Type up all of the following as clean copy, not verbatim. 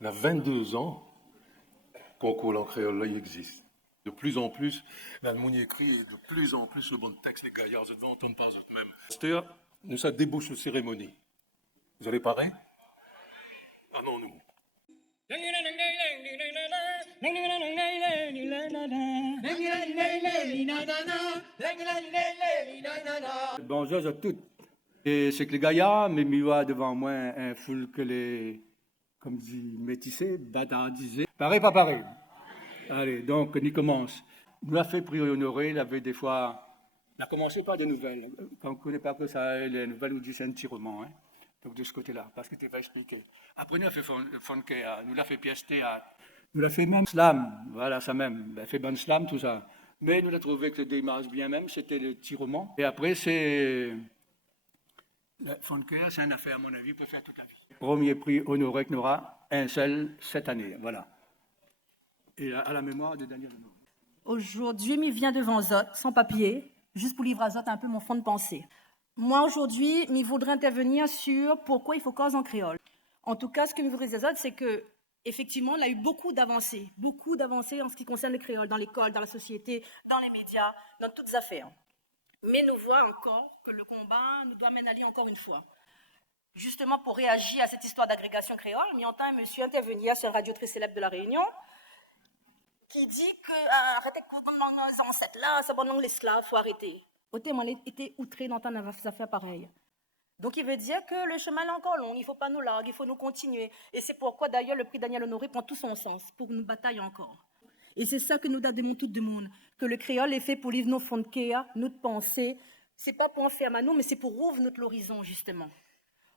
Il y a 22 ans, concours en créole, là, il existe. De plus en plus, l'allemand écrit et de plus en plus le bon texte, les gaillards, vous devez entendre par eux-mêmes. C'est-à-dire, nous, ça débouche de cérémonie. Vous allez pareil? Ah non, nous. Bonjour à toutes. Et c'est que les gaillards, mais il y a devant moi un foule que les, comme dit, métissés, bâtardisés. Pareil, pas pareil. Allez, donc, on y commence. Nous l'a fait prix honoré, il avait des fois, on a commencé par des nouvelles. Quand on ne connaît pas que ça, les nouvelles, nous disent un petit roman, hein. Donc, de ce côté-là, parce que tu vas expliquer. Après, nous l'a fait Fonke, nous l'a fait pièce théâtre, nous l'a fait même slam, voilà, ça même, il a fait bon slam, tout ça. Mais nous l'a trouvé que le démarche bien même, c'était le petit roman. Et après, c'est. Fonke, c'est une affaire, à mon avis, pour faire toute la vie. Premier prix honoré que nous aura un seul cette année, voilà. Et à la mémoire de Daniel Honoré. Aujourd'hui, il vient devant Zot, sans papier, juste pour livrer à Zot un peu mon fond de pensée. Moi, aujourd'hui, je voudrais intervenir sur pourquoi il faut cause en créole. En tout cas, ce que je voudrais dire à Zot, c'est que effectivement, il y a eu beaucoup d'avancées en ce qui concerne le créole, dans l'école, dans la société, dans les médias, dans toutes affaires. Mais nous voyons encore que le combat nous doit mener à aller encore une fois. Justement, pour réagir à cette histoire d'agrégation créole, on entend un monsieur intervenir sur une radio très célèbre de La Réunion, qui dit que arrêtez de nos ancêtres là, ça bon l'esclave, faut arrêter. Au témoin était outré d'entendre des affaires pareilles. Donc il veut dire que le chemin est encore long, il ne faut pas nous larguer, il faut nous continuer. Et c'est pourquoi d'ailleurs le prix Daniel Honoré prend tout son sens, pour nous batailler encore. Et c'est ça que nous demandons tout le monde, que le créole est fait pour livrer nos fonds de kéa, notre pensée. C'est pas pour enfermer à nous, mais c'est pour ouvrir notre horizon justement.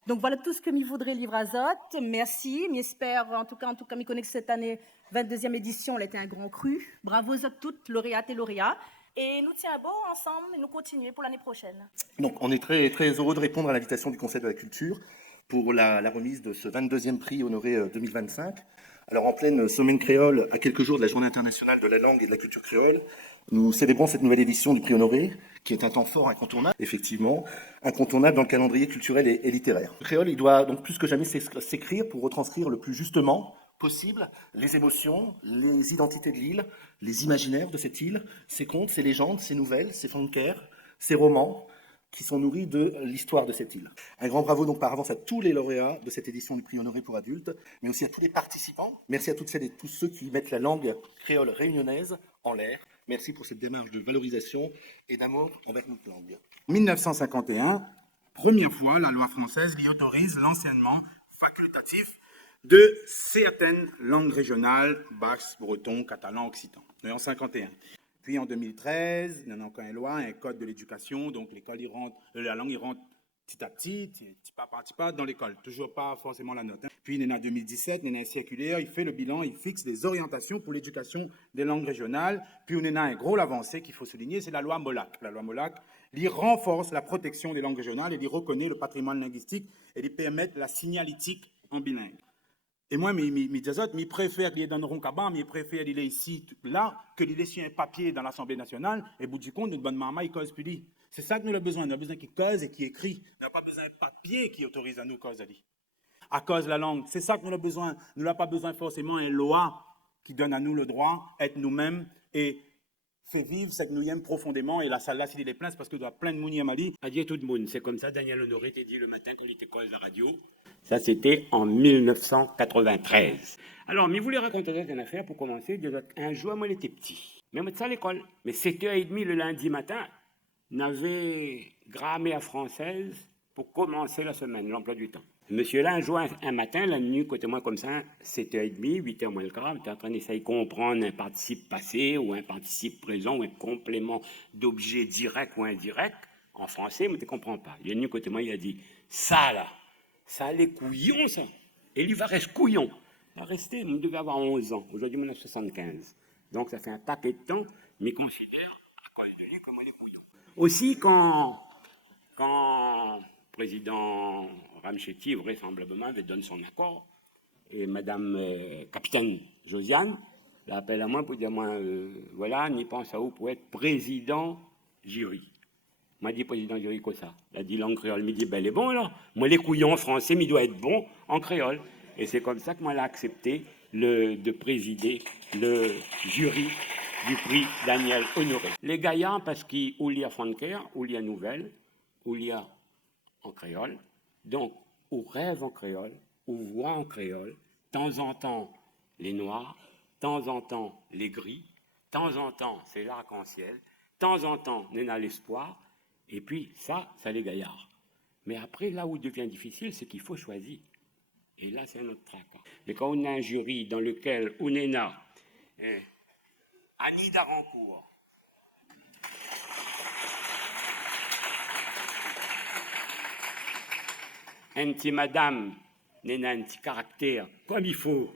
Donc voilà tout ce que je voudrais livrer à Zot. Merci, j'espère, en tout cas, je connais que cette année, 22e édition, elle a été un grand cru. Bravo Zot toutes, lauréates et lauréats. Et nous tiens beau ensemble et nous continuer pour l'année prochaine. Donc on est très, très heureux de répondre à l'invitation du Conseil de la Culture pour la remise de ce 22e prix honoré 2025. Alors en pleine semaine créole, à quelques jours de la Journée internationale de la langue et de la culture créole, nous célébrons cette nouvelle édition du prix honoré, qui est un temps fort incontournable, effectivement, incontournable dans le calendrier culturel et littéraire. Le créole, il doit donc plus que jamais s'écrire pour retranscrire le plus justement possible les émotions, les identités de l'île, les imaginaires de cette île, ses contes, ses légendes, ses nouvelles, ses fancaires, ses romans, qui sont nourris de l'histoire de cette île. Un grand bravo donc par avance à tous les lauréats de cette édition du prix honoré pour adultes, mais aussi à tous les participants. Merci à toutes celles et tous ceux qui mettent la langue créole réunionnaise en l'air. Merci pour cette démarche de valorisation et d'amour envers notre langue. 1951, première fois, la loi française y autorise l'enseignement facultatif de certaines langues régionales, basque, breton, catalan, occitan. En 1951. Puis en 2013, il y a encore une loi, un code de l'éducation, donc l'école, la langue, il rentre petit à petit, petit pas dans l'école, toujours pas forcément la note. Puis il y en a 2017, il y en a un circulaire, il fait le bilan, il fixe des orientations pour l'éducation des langues régionales. Puis on en a un gros avancé qu'il faut souligner, c'est la loi Molac. La loi Molac, il renforce la protection des langues régionales et il reconnaît le patrimoine linguistique et il permet la signalétique en bilingue. Et moi, je préfère qu'il y ait dans le Roncabam, je préfère qu'il y ait ici, là, que qu'il y ait sur un papier dans l'Assemblée nationale, et au bout du compte, notre bonne maman, il cause plus dit. C'est ça que nous avons besoin. Nous avons besoin qu'il cause et qu'il écrit. Nous n'avons pas besoin d'un papier qui autorise à nous cause à lui. À cause de la langue. C'est ça que nous avons besoin. Nous n'avons pas besoin forcément d'une loi qui donne à nous le droit d'être nous-mêmes et fait vivre cette nous-mêmes profondément. Et la salle là, s'il est plein, c'est parce que doit plein de monde à Mali. À dire tout le monde. C'est comme ça, Daniel Honoré t'a dit le matin quand il était à la radio. Ça, c'était en 1993. Alors, mais je voulais raconter une affaire pour commencer. Un jour, moi, j'étais petit. Même ça à l'école. Mais 7h30 le lundi matin, on avait grammaire française pour commencer la semaine, l'emploi du temps. Monsieur là, un jour, un matin, la nuit, côté moi comme ça, 7h30, 8h moins le quart, j'étais en train d'essayer de comprendre un participe passé ou un participe présent ou un complément d'objet direct ou indirect. En français, mais tu ne comprends pas. Il y a une nuit, côté moi, il a dit, ça là, ça les couillons, ça. Et lui va rester couillon. Il va rester, il devait avoir 11 ans. Aujourd'hui, on a 75. Donc, ça fait un paquet de temps, mais considère, à cause de lui, comme on est couillon. Aussi, quand président Ramchetti, vraisemblablement, avait donné son accord, et Madame Capitaine Josiane l'appelle à moi pour dire, voilà, n'y pense à vous pour être président jury. M'a dit président jury quoi ça. Il a dit langue créole, il dit, ben, il est bon alors. Moi, les couillons en français, mais il doit être bon en créole. Et c'est comme ça que moi, j'ai accepté de présider le jury du prix Daniel Honoré. Les gaillards, parce qu'il y a Francaire, il y a Nouvelle, il y a en créole, donc ou rêve en créole, ou voix en créole, de temps en temps les noirs, de temps en temps les gris, de temps en temps c'est l'arc-en-ciel, de temps en temps on a l'espoir, et puis ça les gaillards. Mais après, là où il devient difficile, c'est qu'il faut choisir. Et là, c'est notre tracas. Mais quand on a un jury dans lequel on est là, Annie Darancourt, un petit madame, un petit caractère, comme il faut,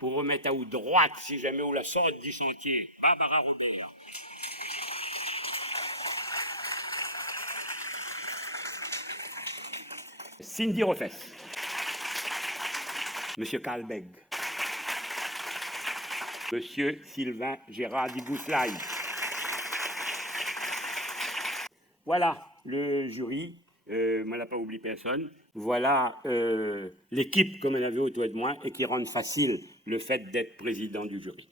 pour remettre à ou droite, si jamais on la sort du sentier, Barbara Robert. Cindy Roffès. Monsieur Kalbeg. Monsieur Sylvain Gérard Diboutlaï. Voilà le jury. Moi, n'a pas oublié personne. Voilà l'équipe comme on avait autour de moi et qui rend facile le fait d'être président du jury.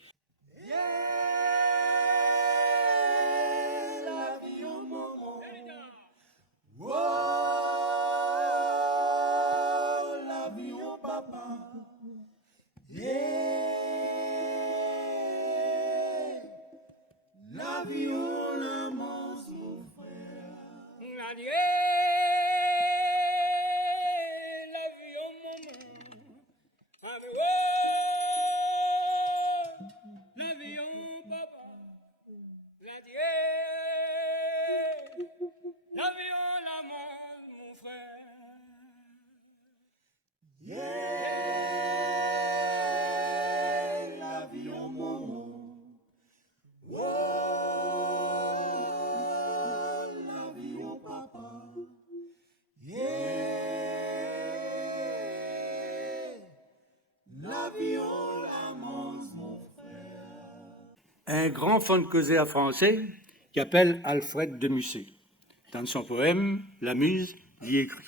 Un grand fantaisiste français qui s'appelle Alfred de Musset. Dans son poème, La Muse y écrit: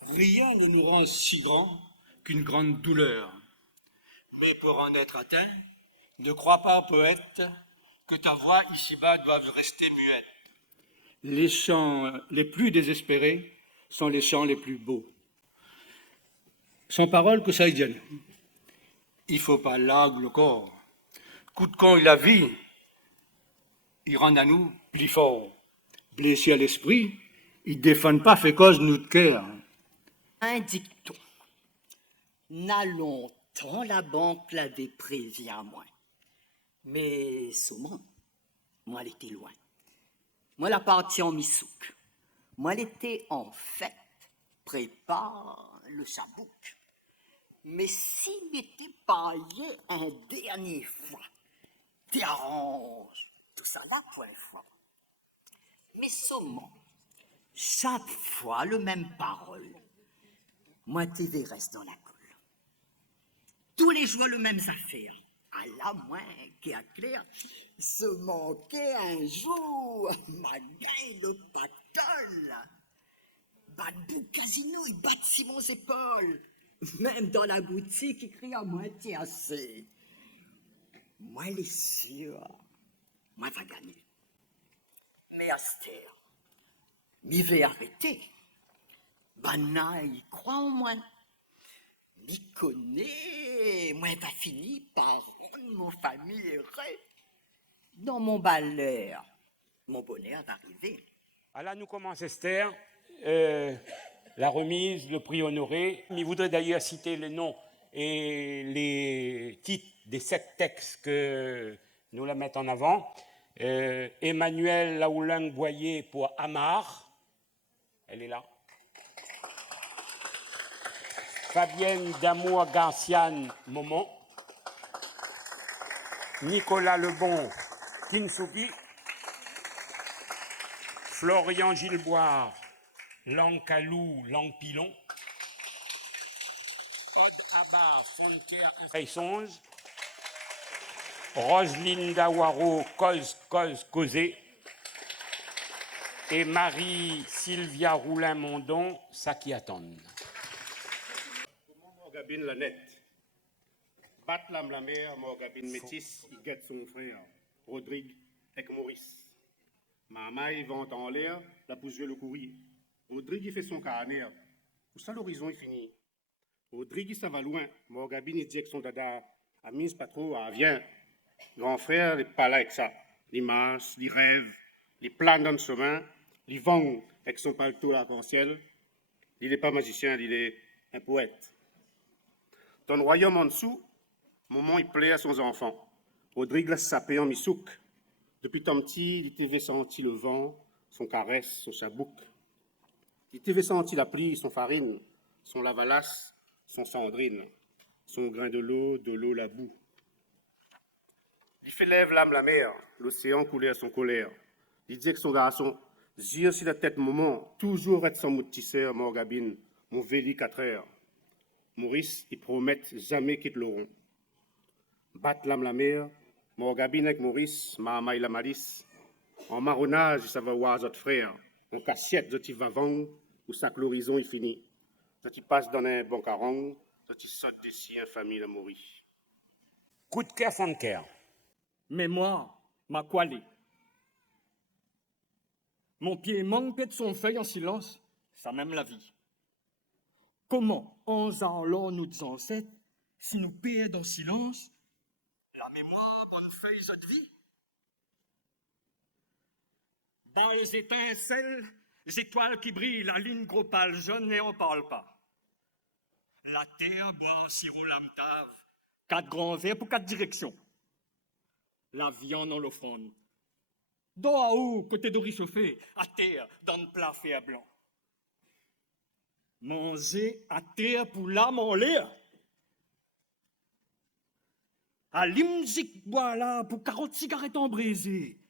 rien ne nous rend si grand qu'une grande douleur. Mais pour en être atteint, ne crois pas, poète, que ta voix ici-bas doive rester muette. Les chants les plus désespérés sont les chants les plus beaux. Sans parole que ça y vienne. Il faut pas l'aigle le corps. Coup de con, il a vie, il rend à nous plus fort. Blessé à l'esprit, il défend pas fait cause nous de cœur. Un dicton. N'a longtemps la banque l'avait prévu à moi. Mais souvent, moi, elle était loin. Moi, la partie en misouk. Moi, elle était en fête. Prépare le chabouk. Mais s'il m'était paillé un dernier fois, t'arranges tout ça là pour une fois. Mais seulement, chaque fois le même parole, moi TV reste dans la colle. Tous les jours le même affaire. À la moins qui a clair, se manquait un jour, ma gagne le patole. Bat bout casino, il bat Simon épaules. Même dans la boutique, il crie à moitié assez. Moi, les sûr, moi, va gagner. Mais Astère, m'y vais arrêter. Bana, il croit en moi. M'y connaît, moi, va finir par rendre mon famille heureux. Dans mon balère, mon bonheur va arriver. Ah là, nous commence Esther, la remise, le prix honoré. Il voudrait d'ailleurs citer les noms et les titres des 7 textes que nous la mettons en avant. Emmanuel Laoulang-Boyer pour Amar, elle est là. Fabienne Damour-Garcian, Momon. Nicolas Lebon, Kinsoupi. Florian Gilboire, Langue-Calou, Langue-Pilon. Abar, Fontaire, Songe. Roselyne Dawaro, Causé. Et Marie-Sylvia Roulin-Mondon, ça qui attend. Morgabine la net. Bat l'âme la mère, Morgabine métis, il guette son frère, Rodrigue avec Maurice. Maman, il vente en l'air, la pousse le courrier. Rodrigue, il fait son carnet. Où ça, l'horizon est fini. Rodrigue, ça va loin. Morgabine, il dit avec son dada, amise pas trop, viens. Grand frère, il n'est pas là avec ça. Il marche, il rêve, il plane dans le chemin, il vend avec son paletot arc-en-ciel. Il n'est pas magicien, il est un poète. Dans le royaume en dessous, Maman, il plaît à son enfant. Rodrigue l'a sapé en misouk. Depuis tant petit, il t'avait senti le vent, son caresse, son chabouk. Il t'avait senti la pluie, son farine, son lavalas, son cendrine, son grain de l'eau, la boue. Il fait lève l'âme la mer, l'océan coulait à son colère. Il dit que son garçon, zire si la tête moment, toujours être sans mot de tisseur, Morgabine, mon véli 4 heures. Maurice, ils promettent jamais qu'ils te l'auront. Battre l'âme la mer, Morgabine avec Maurice, Mahamay la malice. En marronnage, ça va voir votre frère. En cassiette, je t'y va vendre, où ça que l'horizon est fini. Je t'y passe dans un bon carong, je t'y saute d'ici, infamie la mourir. Coup de cœur, fond de cœur. Mais moi, ma koalé. Mon pied manque de son feuille en silence, ça même la vie. Comment, en alors nous ancêtres, si nous payons dans silence, la mémoire bonne feuille de vie? Dans les étincelles, les étoiles qui brillent, la lune gros pâle jaune et on parle pas. La terre boit sirop lamtave, 4 grands verres pour 4 directions. La viande en l'offrande. Dos à haut, côté de réchauffé, à terre, dans le plat fait à blanc. Manger à terre pour l'âme en l'air. À l'imzik voilà pour 40 cigarettes en brisé.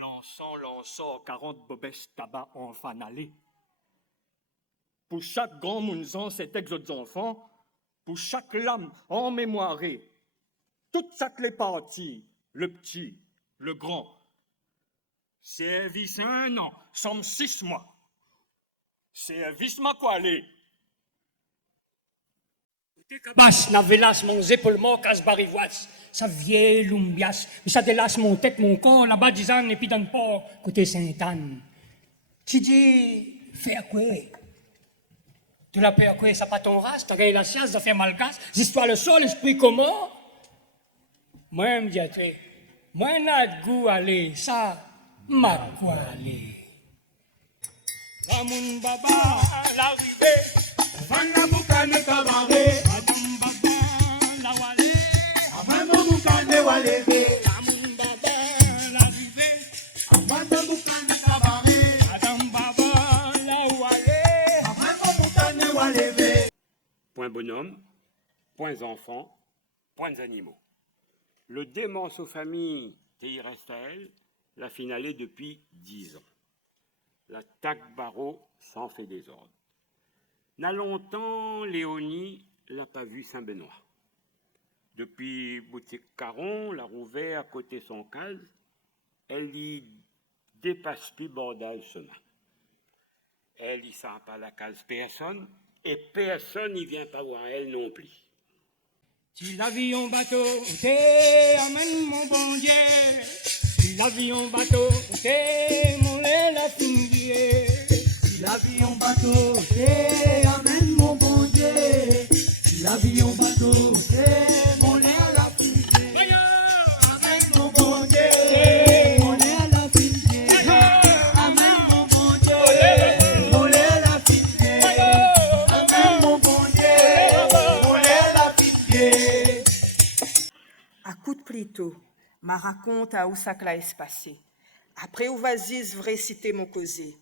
Lançant, 40 bobesses tabac en fanalé. Pour chaque grand mounzan, cet exode enfants, pour chaque lame en mémoiré, toutes chaque les parties, le petit, le grand. Service 1 an, somme 6 mois. Service ma quoi aller. Bas, na velas mon épaule casse barivoise, sa vieille lumbias, ça délasse mon tête, mon corps, là-bas disant, et puis dans le port, côté Sainte-Anne. Tu dis, faire quoi? Tu l'as fait quoi, ça pas ton race, t'as gagné la science, t'as fait malgache, l'histoire le sol, l'esprit comment? Moi, me dis, moi, n'a de goût aller, ça, ma quoi aller. La moun baba, l'arrivée, Vanda bukane kabare, Adam baba, la wale, Amando bukane waleve, la moun baba, l'arrivée, Vanda bukane kabare, Adam baba, la wale. Amando bukane waleve. Point bonhomme, points enfants, points animaux. Le démence aux familles Théirestel l'a finalé depuis 10 ans. La tac barreau s'en fait désordre. N'a longtemps, Léonie l'a pas vu Saint-Benoît. Depuis boutique Caron, la rouvert à côté son case, elle y dépasse plus bordage chemin. Elle y sent pas la case personne, et personne n'y vient pas voir elle non plus. Si l'avion bateau, t'es amène mon bon Dieu. Si l'avion bateau, t'es mon lait la fille. Si l'avion bateau, t'es amène mon bon Dieu. Si l'avion bateau, t'es mon lait la fille. Amène mon bon Dieu, mon lait la fille. Amène mon bon Dieu, mon lait la fille. Amène mon bon Dieu, mon lait la fille. À coup de plito, ma raconte à où ça que la est passé. Après où vas-y, vrai citer mon causé.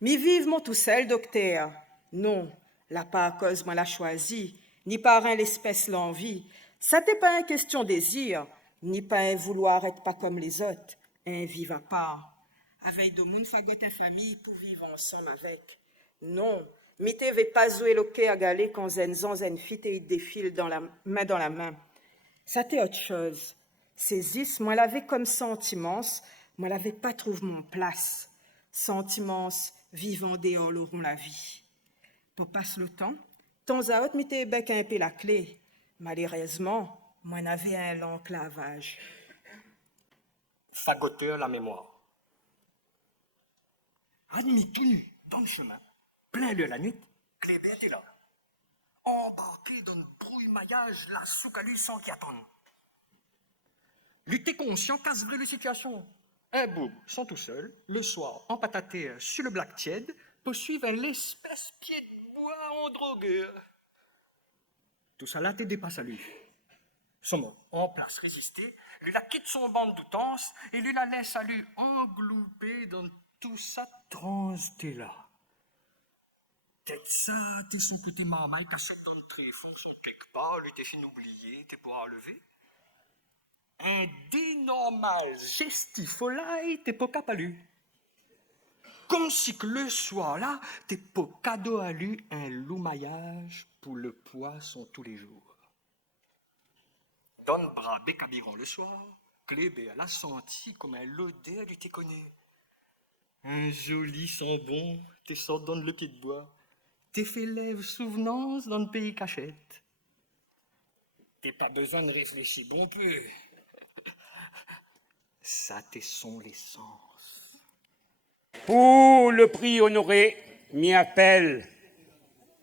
Mi vive mon tout seul, docteur. Non, la pas à cause moi l'a choisi, ni par un l'espèce l'envie. Ça t'est pas une question désir, ni pas un vouloir être pas comme les autres, un vivre à part. Avec de moun fagot ta famille, tout vivre ensemble avec. Non, mi t'avais pas joué le quai à galer quand zen fit et il défile dans la main. Ça t'est autre chose. Saisis, moi l'avais comme sentiments, moi l'avais pas trouvé mon place. Sentiments vivant dehors l'auront la vie. Pour passe le temps temps à autre, m'était bec un peu la clé. Malheureusement, moi n'avais un long clavage. Fagoteur la mémoire. Admis tout nu, dans le chemin, plein de la nuit, Clébert était là. Embarqué dans le brouille-maillage, la souque à lui sans qui attendre. Il était conscient qu'à ce vrai la situation. Un bout, sans tout seul, le soir, empataté sur le black tiède, poursuivre un l'espèce pied de bois en drogueur. Tout ça là, t'es dépasse à lui. Son mot, en place résisté, lui la quitte son banc d'outance et lui la laisse à lui englouper dans tout ça transe t'es là. Peut-être ça, t'es son côté marmaille qu'à ce temps de tréfonds sont quelque part, lui t'es fin oublié, t'es pour enlever. Un dénormal gestifolaille, t'es pas cap à lui. Comme si que le soir là, t'es pas cadeau à lui un loumaillage pour le poisson tous les jours. Donne bras bécabiron le soir, Clébert l'a senti comme un l'odeur du t'es connu. Un joli sang bon, t'es sorti dans le pied de bois, t'es fait lèvres souvenance dans le pays cachette. T'es pas besoin de réfléchir bon peu. Ça t'es son l'essence. Pour le prix honoré, m'y appelle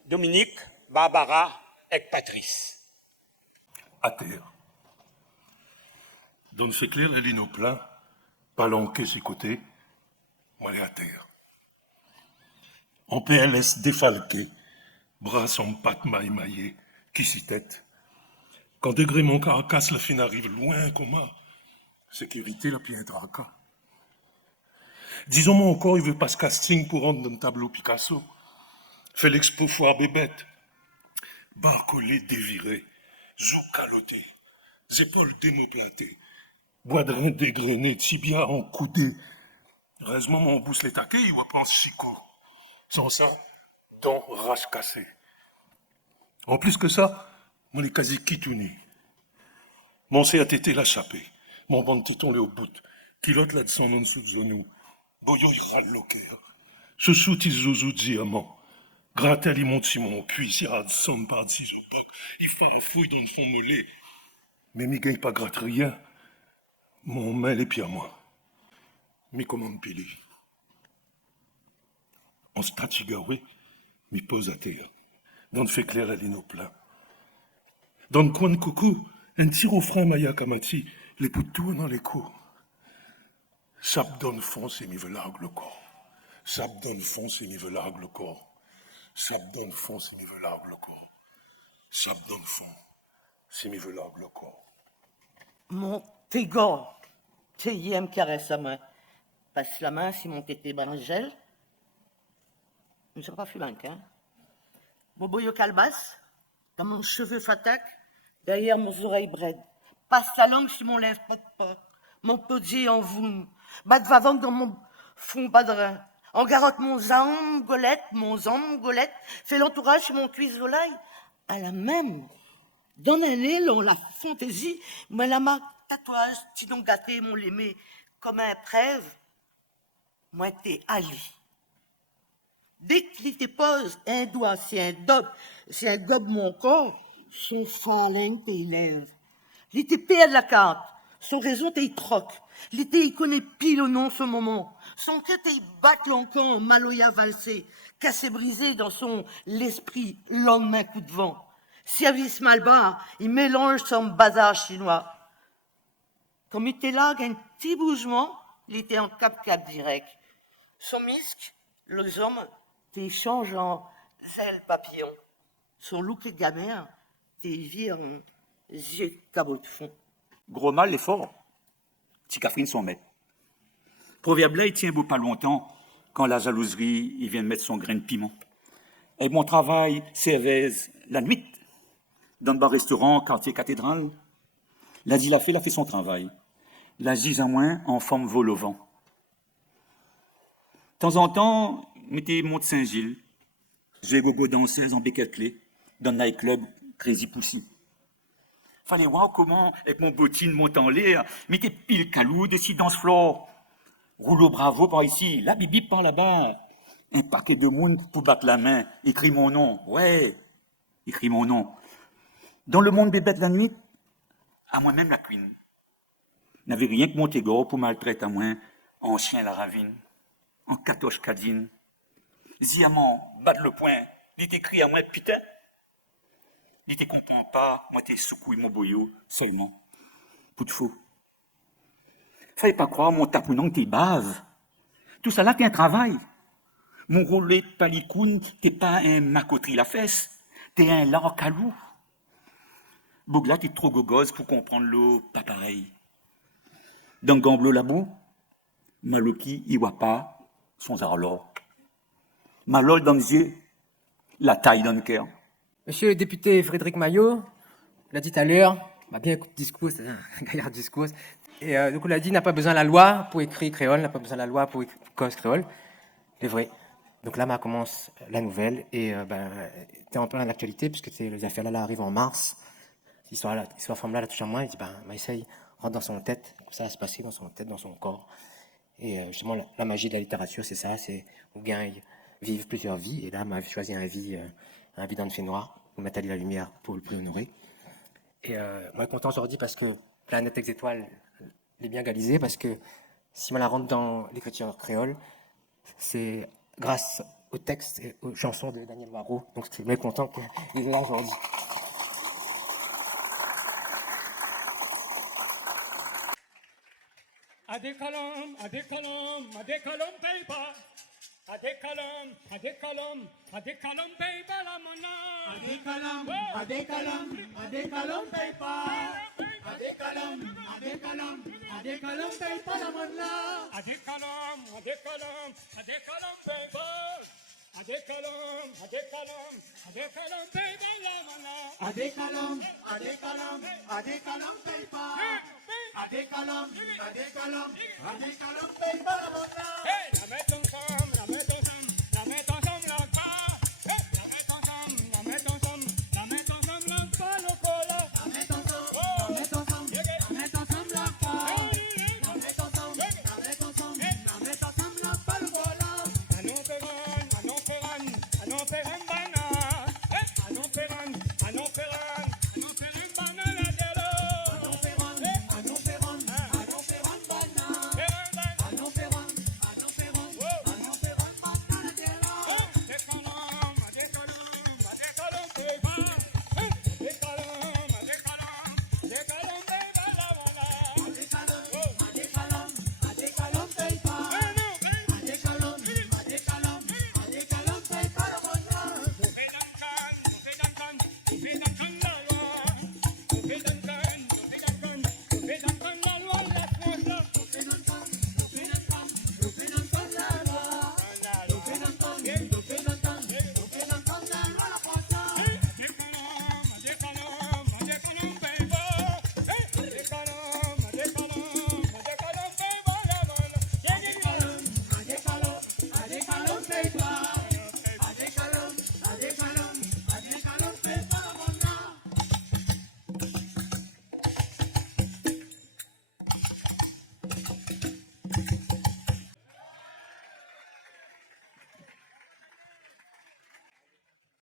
Dominique, Barbara et Patrice. À terre. Dans ce clair, elle est nos plein, palanqué ses côtés, moi elle est à terre. En PLS défalqué, bras en pattes maillé, qui s'y tête. Quand degré mon carcasse, la fin arrive loin comme moi. Sécurité, la pied draka. Disons-moi encore, il veut pas ce casting pour rendre un tableau Picasso. Fait l'expo foire bébête. Barcolé déviré, sous caloté, épaules démoplatées, bois de rein dégrainé, tibia encoudé. Heureusement, mon bousse les taquet, il pense chicot. Sans ça, dents rache cassées. En plus que ça, mon est quasi quitouné. Mon CATT l'a chapé. Mon banc de téton l'est au bout. Kilote là de son en dessous de genou. Boyo il râle le cœur. Chouchou il zouzou diamant. Gratel il monte sur mon puits. Si rade son par si au boc. Il fait un fouille dans le fond mollet. Mais mi gagne pas gratte rien. Mon main les pieds à moi. Mi commande pili. En statigaoué, mi pose à terre. Dans le fait clair, elle est nos plein. Dans le coin de coucou, un tir au frein Maya Kamati, les poutous dans les coups. Sap donne fond, c'est mi veut largue le corps. Sap donne fond, c'est mi veut largue le corps. Sap donne fond, c'est mi veut largue le corps. Sap donne fond, c'est mi veut largue le corps. Mon tégon, t'es me caresse la main. Passe la main si mon tété brangel. Je ne serai pas fulanque, hein. Mon boyau calebasse, dans mon cheveu fatac, derrière mes oreilles braides. Passe la langue sur mon lèvre pot, mon podier en voum. Bat vavant dans mon fond badrin. En garotte mon zambe golette, fait l'entourage sur mon cuisse volaille. À la même, dans un élan, la fantaisie, moi la marque tatouage, tu donc gâté mon l'aimé, comme un preuve, moi t'es Ali. Dès qu'il te pose un doigt, c'est un gobe mon corps, son fallin tes lèvres. Il te perd la carte, son réseau t'es troc. L'été, il connaît pile au nom ce moment. Son cœur t'es batte l'encan, maloya valsé, cassé brisé dans son l'esprit, lendemain coup de vent. Service malbar, il mélange son bazar chinois. Comme il était là, un petit bougement, il était en cap-cap direct. Son misque, les hommes, t'échange en zèle papillon. Son look de gamin, t'es vire en yeux cabot de fond. Gros mal est fort. Petit Catherine son maître. Proverbe là, il tient beau pas longtemps, quand la jalouserie, il vient de mettre son grain de piment. Et mon travail, Cervez, la nuit, dans le bar-restaurant, quartier cathédrale. La dit la fait son travail. La gise à moins, en forme vol au vent. De temps en temps, mettez Mont Saint-Gilles. J'ai gogo danseuse en béquet-clé, dans le nightclub Crazy Pussy. Fallait voir comment, avec mon bottine monte en l'air, mettez pile calou, des danse floor. Rouleau bravo par ici, la bibi par là-bas. Un paquet de monde pour battre la main, écrit mon nom, ouais. écrit mon nom. Dans le monde des bêtes de la nuit, à moi-même la queen. N'avait rien que mon tégor pour maltraiter à moi, en chien la ravine, en catoche cadine. Ziamant, bat le poing, il t'écrit à moi, putain. Il te comprend pas, moi t'es soucouille mon boyau, seulement. Pour de faux. Fallait pas croire, mon tapounon, t'es bave. Tout ça là, t'es un travail. Mon roulet de palicoune, t'es pas un macoterie la fesse, t'es un larc à loup. Bougla, t'es trop gogoze pour comprendre l'eau, pas pareil. Dans Gamblo la boue, Maloki, Iwapa, son zarlor. Malol dans les yeux, la taille dans le cœur. Monsieur le député Frédéric Maillot l'a dit tout à l'heure, m'a bien écouté le discours, c'est un gaillard discours. Et donc on l'a dit, n'a pas besoin de la loi pour écrire créole, n'a pas besoin de la loi pour cause créole. C'est vrai. Donc là, ma commence la nouvelle et t'es en plein l'actualité puisque les affaires là arrivent en mars. L'histoire forme là touche à moi. Il dit essaye, rentre dans son tête, comme ça va se passer dans son tête, dans son corps. Et justement, la magie de la littérature, c'est ça, c'est on gagne vivre plusieurs vies. Et là, m'a choisi un vie dans le fait noir pour mettre à la lumière pour le prix honoré. Et moi, content aujourd'hui parce que Planète Ex Étoile est bien galisé parce que si on la rentre dans l'écriture créole, c'est grâce au texte et aux chansons de Daniel Waro. Donc, je suis bien content qu'il est là aujourd'hui. Adekalam, paper. Adekalam, paper, la mona. Adekalam, paper. Adekalam, paper, la mona. Adekalam, paper. Adekalam, paper, la mona. Adekalam, paper. Adekalam, paper, la mona. Hey, la mettre ensemble.